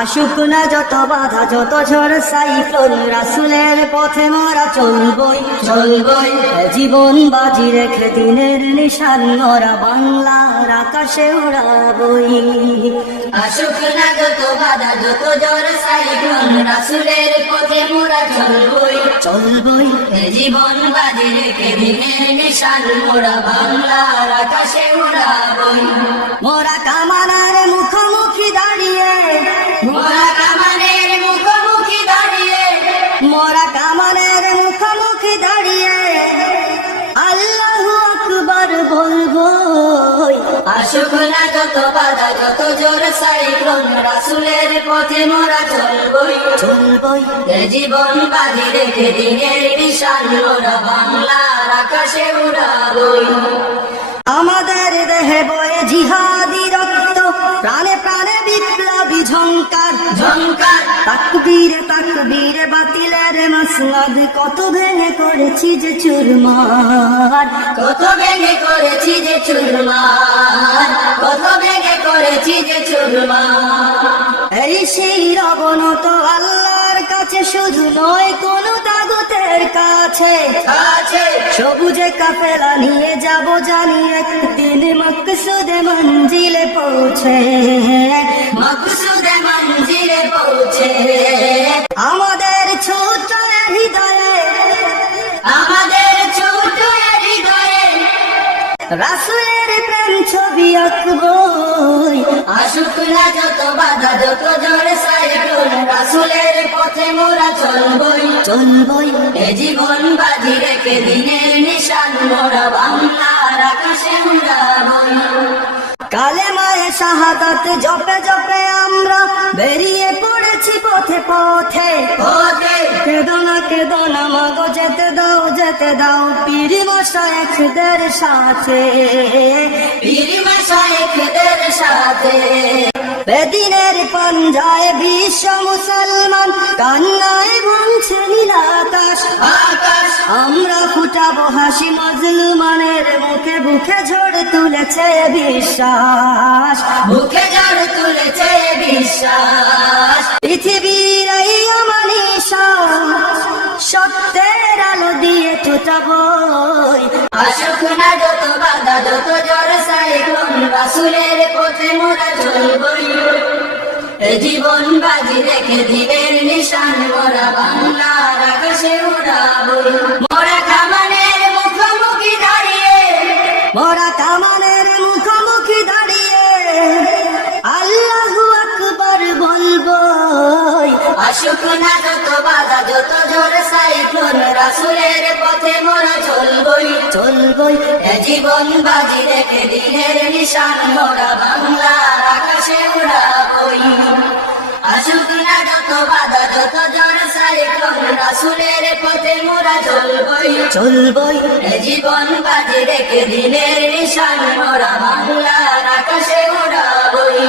আসুক না যত বাধা যত ঝড় সাইক্লোন, রাসূলের পথে মোরা চলবই চলবই, জীবন বাজি রেখে দিনের নিশান মোরা বাংলার আকাশে উড়াবই। আসুক না যত বাধা যত ঝড় সাইক্লোন, রাসূলের পথে মোরা চলবই চলবই, জীবন বাজি রেখে দিনের নিশান মোরা বাংলার আকাশে উড়াবই। মোরা কামানের মুখোমুখি দাঁড়িয়ে, মোরা কামানের মুখোমুখি দাঁড়িয়ে, মোরা কামানের মুখোমুখি দাঁড়িয়ে আল্লাহু আকবার বলবই। আসুক না যত বাধা যত জোর সাইক্লোন, রাসূলের পথে মোরা চলবই চলবই, জীবন বাজি রেখে দিনের নিশান মোরা বাংলার আকাশে উড়াবই। আমাদের দেহে বয়ে জিহাদি রক্ত, প্রাণে প্রাণে বিপ্লবী ঝংকার ঝংকার তাকবীরে তাকবীরে বাতিলের মাসনদ, কত ভেঙে করেছি যে চুরমার, কত ভেঙে করেছি যে চুরমার, কত ভেঙে করেছি যে চুরমার। এই সেই অবনত আল্লাহর কাছে, শুধু নয় কোন তাগুতের কাছে। আছে সবুজে কাফেলা নিয়ে যাব জানি একদিন মকসুদে মঞ্জিলে পৌঁছে, মকসুদে মঞ্জিলে পৌঁছে। আমাদের ছোট হৃদয়ে, আমাদের ছোট হৃদয়ে রাসূলের প্রেম ছবি আঁকবই। আসুক না যত বাধা যত ঝড় সাইক্লোন, রাসূলের পথে মোরা চলবই চলবই, জীবন বাজি রেখে দিনের নিশান মোরা বাংলার আকাশে উড়াবই। কালেমায়ে শাহাদাত জপে জপে আমরা বেরিয়ে পড়েছি পথে পথে পথে কেদো না মাগো যেতে দাও পীর মাশায়েখদের সাথে, পীর মাশায়েখদের সাথে। বেদিনের পাঞ্জায় বিশ্ব মুসলমান, কান্নায় ভাঙছে নীল আকাশ। আকাশ আমরা ফুটাবো হাসি, মজলুমানের মুখে বুকে ঝড় তুলেছে বিশ্বাস, বুকে ঝড় তুলেছে বিশ্বাস। পৃথিবীর এই অমানিসা সত্যের আলো দিয়ে ছুটাবই। আসুক না যত বাধা যত ঝড় সাইক্লোন, রাসূলের পথে মোরা চলবই জীবন বাজি রেখে দিনের নিশান মোরা বাংলার আকাশে উড়াবই। মোরা কামানের মুখোমুখি দাঁড়িয়ে, মোরা কামানের মুখোমুখি দাঁড়িয়ে আল্লাহু আকবার বলবই। আসুক না যত বাধা যত ঝড় সাইক্লোন, রাসূলের পথে মোরা চলবই চলবই, জীবন বাজি রেখে দিনের নিশান মোরা বাংলার আকাশে উড়াবই। আসুক না যত বাধা যত ঝড় সাইক্লোন, রাসূলের পথে মোরা চলবই চলবই, জীবন বাজি রেখে দিনের নিশান মোরা বাংলার আকাশে উড়াবই।